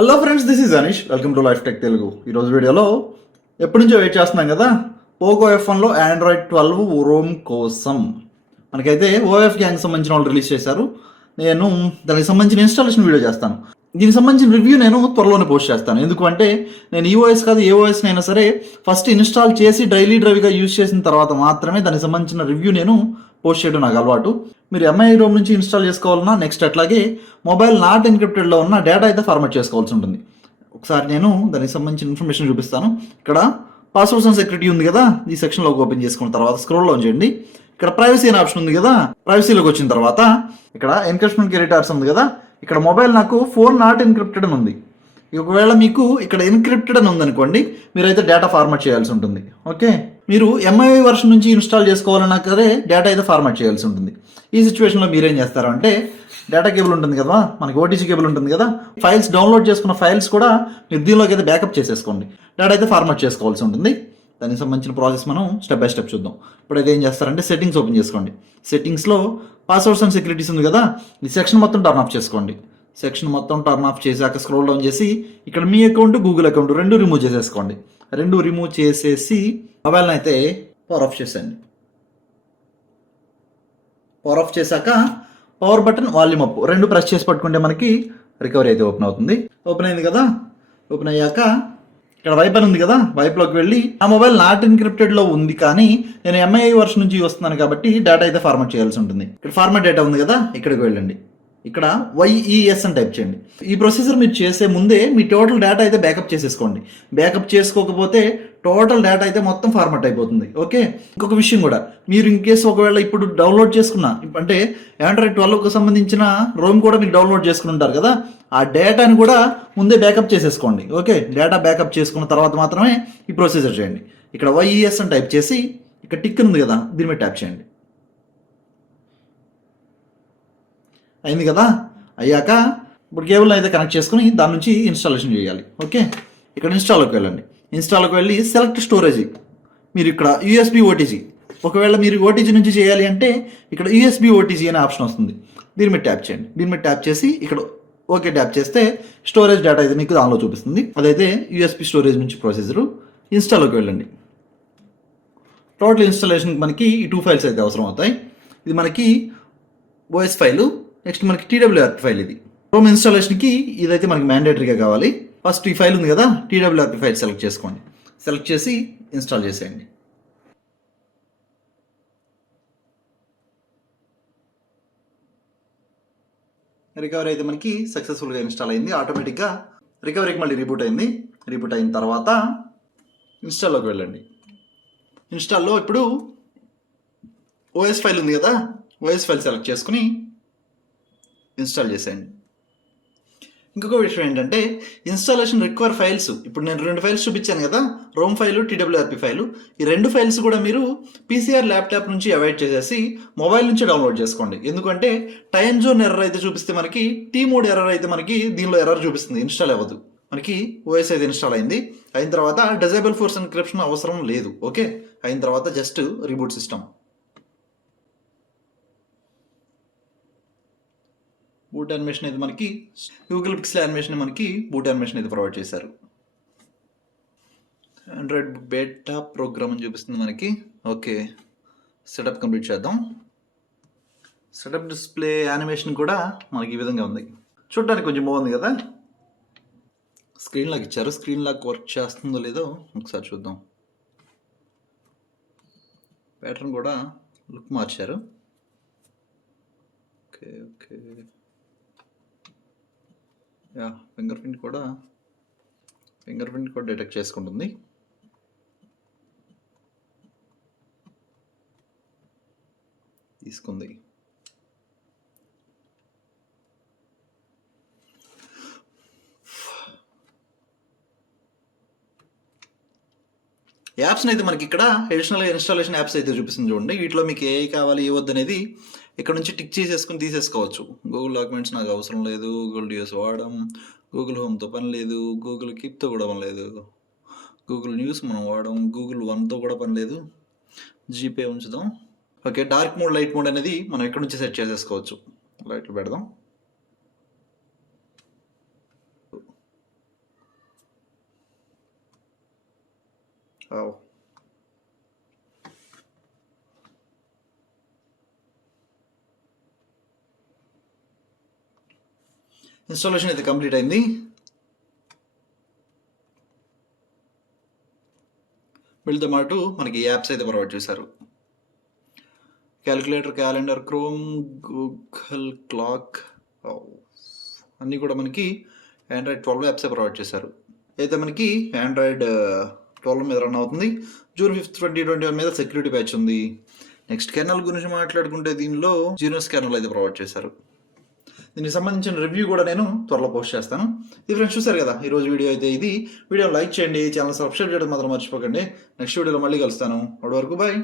Hello friends, this is Anish. Welcome to life tech Telugu. ఈరోజు వీడియోలో ఎప్పటి నుంచో వెయిట్ చేస్తున్నాం కదా, పోకో F1లో ఆండ్రాయిడ్ 12 రోమ్ కోసం మనకైతే ఓఎఫ్ గ్యాంగ్ సంబంధించిన వాళ్ళు రిలీజ్ చేశారు. నేను దానికి సంబంధించిన ఇన్స్టాలేషన్ వీడియో చేస్తాను. దీనికి సంబంధించిన రివ్యూ నేను త్వరలోనే పోస్ట్ చేస్తాను. ఎందుకంటే నేను ఈఓఎస్ కాదు ఏ ఓఎస్ అయినా సరే ఫస్ట్ ఇన్స్టాల్ చేసి డైలీ డ్రైవ్గా యూజ్ చేసిన తర్వాత మాత్రమే దానికి సంబంధించిన రివ్యూ నేను పోస్ట్ చేయడం నాకు అలవాటు. మీరు ఎంఐ రోమ్ నుంచి ఇన్స్టాల్ చేసుకోవాలన్నా నెక్స్ట్ అట్లాగే మొబైల్ నాట్ ఎన్క్రిప్టెడ్లో ఉన్న డేటా అయితే ఫార్మాట్ చేసుకోవాల్సి ఉంటుంది. ఒకసారి నేను దానికి సంబంధించిన ఇన్ఫర్మేషన్ చూపిస్తాను. ఇక్కడ పాస్వర్డ్స్ అండ్ సెక్యూరిటీ ఉంది కదా, ఈ సెక్షన్లోకి ఓపెన్ చేసుకున్న తర్వాత స్క్రోల్ ఆన్ చేయండి. ఇక్కడ ప్రైవసీ అనే ఆప్షన్ ఉంది కదా, ప్రైవసీలోకి వచ్చిన తర్వాత ఇక్కడ ఎన్క్రిప్షన్ క్రియేటర్స్ ఉంది కదా, ఇక్కడ మొబైల్ నాకు ఫోన్ నాట్ ఎన్క్రిప్టెడ్ అని ఉంది. ఒకవేళ మీకు ఇక్కడ ఎన్క్రిప్టెడ్ అని ఉందనుకోండి, మీరైతే డేటా ఫార్మాట్ చేయాల్సి ఉంటుంది. ఓకే, మీరు ఎంఐ వర్షన్ నుంచి ఇన్స్టాల్ చేసుకోవాలన్నా సరే డేటా అయితే ఫార్మాట్ చేయాల్సి ఉంటుంది. ఈ సిచ్యువేషన్లో మీరేం చేస్తారు అంటే, డేటా కేబుల్ ఉంటుంది కదా, మనకి ఓటీజీ కేబుల్ ఉంటుంది కదా, ఫైల్స్ డౌన్లోడ్ చేసుకున్న ఫైల్స్ కూడా మీరు దీనిలోకి అయితే బ్యాకప్ చేసేసుకోండి. డేటా అయితే ఫార్మాట్ చేసుకోవాల్సి ఉంటుంది. దానికి సంబంధించిన ప్రాసెస్ మనం స్టెప్ బై స్టెప్ చూద్దాం. ఇప్పుడైతే ఏం చేస్తారంటే, సెట్టింగ్స్ ఓపెన్ చేసుకోండి. సెట్టింగ్స్లో పాస్వర్డ్స్ అండ్ సెక్యూరిటీస్ ఉంది కదా, ఈ సెక్షన్ మొత్తం టర్న్ ఆఫ్ చేసుకోండి. సెక్షన్ మొత్తం టర్న్ ఆఫ్ చేశాక స్క్రోల్ డౌన్ చేసి ఇక్కడ మీ అకౌంట్ గూగుల్ అకౌంట్ రెండు రిమూవ్ చేసేసుకోండి. రెండు రిమూవ్ చేసేసి మొబైల్ని అయితే పవర్ ఆఫ్ చేసేయండి. పవర్ ఆఫ్ చేశాక పవర్ బటన్, వాల్యూమ్ అప్ రెండు ప్రెస్ చేసి పట్టుకుంటే మనకి రికవరీ అయితే ఓపెన్ అవుతుంది. ఓపెన్ అయింది కదా, ఓపెన్ అయ్యాక ఇక్కడ వైప్ అని ఉంది కదా, వైప్లోకి వెళ్ళి ఆ మొబైల్ నాట్ ఎన్క్రిప్టెడ్లో ఉంది కానీ నేను ఎంఐ వర్షన్ నుంచి వస్తున్నాను కాబట్టి డేటా అయితే ఫార్మాట్ చేయాల్సి ఉంటుంది. ఇక్కడ ఫార్మాట్ డేటా ఉంది కదా, ఇక్కడికి వెళ్ళండి. ఇక్కడ YES అని టైప్ చేయండి. ఈ ప్రొసీజర్ మీరు చేసే ముందే మీ టోటల్ డేటా అయితే బ్యాకప్ చేసేసుకోండి. బ్యాకప్ చేసుకోకపోతే టోటల్ డేటా అయితే మొత్తం ఫార్మాట్ అయిపోతుంది. ఓకే, ఇంకొక విషయం కూడా, మీరు ఇన్ కేసు ఒకవేళ ఇప్పుడు డౌన్లోడ్ చేసుకున్నా, అంటే ఆండ్రాయిడ్ 12కు సంబంధించిన రోమ్ కూడా మీకు డౌన్లోడ్ చేసుకుని ఉంటారు కదా, ఆ డేటాని కూడా ముందే బ్యాకప్ చేసేసుకోండి. ఓకే, డేటా బ్యాకప్ చేసుకున్న తర్వాత మాత్రమే ఈ ప్రొసీజర్ చేయండి. ఇక్కడ YES అని టైప్ చేసి ఇక్కడ టిక్ ఉంది కదా, దీని మీద ట్యాప్ చేయండి. అయింది కదా, అయ్యాక ఇప్పుడు కేబుల్ని అయితే కనెక్ట్ చేసుకుని దాని నుంచి ఇన్స్టాలేషన్ చేయాలి. ఓకే, ఇక్కడ ఇన్స్టాల్లోకి వెళ్ళండి. ఇన్స్టాల్లోకి వెళ్ళి సెలెక్ట్ స్టోరేజ్, మీరు ఇక్కడ USB OTG, ఒకవేళ మీరు ఓటీజీ నుంచి చేయాలి అంటే ఇక్కడ USB OTG అనే ఆప్షన్ వస్తుంది, దీని మీద ట్యాప్ చేయండి. దీని మీద ట్యాప్ చేసి ఇక్కడ ఓకే ట్యాప్ చేస్తే స్టోరేజ్ డేటా అయితే మీకు దానిలో చూపిస్తుంది. అదైతే USB స్టోరేజ్ నుంచి ప్రొసీజరు. ఇన్స్టాల్లోకి వెళ్ళండి. టోటల్ ఇన్స్టాలేషన్కి మనకి ఈ 2 ఫైల్స్ అయితే అవసరం అవుతాయి. ఇది మనకి OS ఫైలు, నెక్స్ట్ మనకి TWRP ఫైల్. ఇది రోమ్ ఇన్స్టాలేషన్కి ఇదైతే మనకి మ్యాండేటరీగా కావాలి. ఫస్ట్ ఈ ఫైల్ ఉంది కదా, TWRP ఫైల్ సెలెక్ట్ చేసుకోండి. సెలెక్ట్ చేసి ఇన్స్టాల్ చేసేయండి. రికవరీ అయితే మనకి సక్సెస్ఫుల్గా ఇన్స్టాల్ అయింది. ఆటోమేటిక్గా రికవరీకి మళ్ళీ రీబూట్ అయింది. రీబూట్ అయిన తర్వాత ఇన్స్టాల్లోకి వెళ్ళండి. ఇన్స్టాల్లో ఇప్పుడు OS ఫైల్ ఉంది కదా, OS ఫైల్ సెలెక్ట్ చేసుకుని ఇన్స్టాల్ చేసేయండి. ఇంకొక విషయం ఏంటంటే, ఇన్స్టాలేషన్ రిక్వైర్ ఫైల్స్, ఇప్పుడు నేను 2 ఫైల్స్ చూపించాను కదా, రోమ్ ఫైలు, TWRP ఫైలు. ఈ 2 ఫైల్స్ కూడా మీరు PCR ల్యాప్టాప్ నుంచి అవాయిడ్ చేసేసి మొబైల్ నుంచి డౌన్లోడ్ చేసుకోండి. ఎందుకంటే టైమ్ జోన్ ఎర్రర్ అయితే చూపిస్తే మనకి, టీ మోడ్ ఎర్రర్ అయితే మనకి దీనిలో ఎర్రర్ చూపిస్తుంది, ఇన్స్టాల్ అవ్వదు. మనకి OS అయితే ఇన్స్టాల్ అయింది. అయిన తర్వాత డిజేబుల్ ఫోర్స్ ఎన్క్రిప్షన్ అవసరం లేదు. ఓకే, అయిన తర్వాత just reboot system. Boot animation అయితే మనకి గూగుల్ పిక్సెల్ యానిమేషన్ మనకి బూట్ యానిమేషన్ అయితే ప్రొవైడ్ చేశారు. ఆండ్రాయిడ్ బేటా ప్రోగ్రామ్ అని చూపిస్తుంది మనకి. ఓకే, సెటప్ కంప్లీట్ చేద్దాం. సెటప్ డిస్ప్లే యానిమేషన్ కూడా మనకి ఈ విధంగా ఉంది. చూడడానికి కొంచెం బాగుంది కదా. స్క్రీన్ లాక్ ఇచ్చారు, స్క్రీన్ లాక్ వర్క్ చేస్తుందో లేదో ఒకసారి చూద్దాం. ప్యాటర్న్ కూడా లుక్ మార్చారు. Okay okay, yeah, finger print కూడా డిటెక్ట్ చేసుకుంటుంది. తీసుకుంది. యాప్స్ని అయితే మనకి ఇక్కడ అడిషనల్ ఇన్స్టాలేషన్ యాప్స్ అయితే చూపిస్తుంది చూడండి. వీటిలో మీకు ఏ కావాలి ఏ వద్దు అనేది ఇక్కడ నుంచి టిక్ చేసేసుకుని తీసేసుకోవచ్చు. గూగుల్ డాక్యుమెంట్స్ నాకు అవసరం లేదు, గూగుల్ డియోస్ వాడడం, గూగుల్ హోమ్తో పని లేదు, గూగుల్ కీప్తో కూడా పని లేదు, గూగుల్ న్యూస్ మనం వాడడం, గూగుల్ వన్తో కూడా పని లేదు, జీపే ఉంచుదాం. Okay, dark mode, light mode అనేది మనం ఇక్కడ నుంచి సెట్ చేసేసుకోవచ్చు. లైట్లు పెడదాం. ఇన్స్టాలేషన్ అయితే కంప్లీట్ అయింది. వీళ్ళతో పాటు మనకి యాప్స్ అయితే ప్రొవైడ్ చేశారు. Calculator, calendar, chrome, Google clock అన్నీ కూడా మనకి ఆండ్రాయిడ్ 12 యాప్సే ప్రొవైడ్ చేశారు. అయితే మనకి ఆండ్రాయిడ్ 12 మీద రన్ అవుతుంది. June 5, 2021 మీద సెక్యూరిటీ ప్యాచ్ ఉంది. నెక్స్ట్ కెర్నల్ గురించి మాట్లాడుకుంటే దీనిలో జీనోస్ కెర్నల్ అయితే ప్రొవైడ్ చేశారు. దీనికి సంబంధించిన రివ్యూ కూడా నేను త్వరలో పోస్ట్ చేస్తాను. ఇది ఫ్రెండ్స్ చూసారు కదా ఈరోజు వీడియో అయితే ఇది. వీడియో లైక్ చేయండి, ఛానల్ సబ్స్క్రైబ్ చేయడం మాత్రం మర్చిపోకండి. నెక్స్ట్ వీడియోలో మళ్ళీ కలుస్తాను. అప్పటి వరకు బాయ్.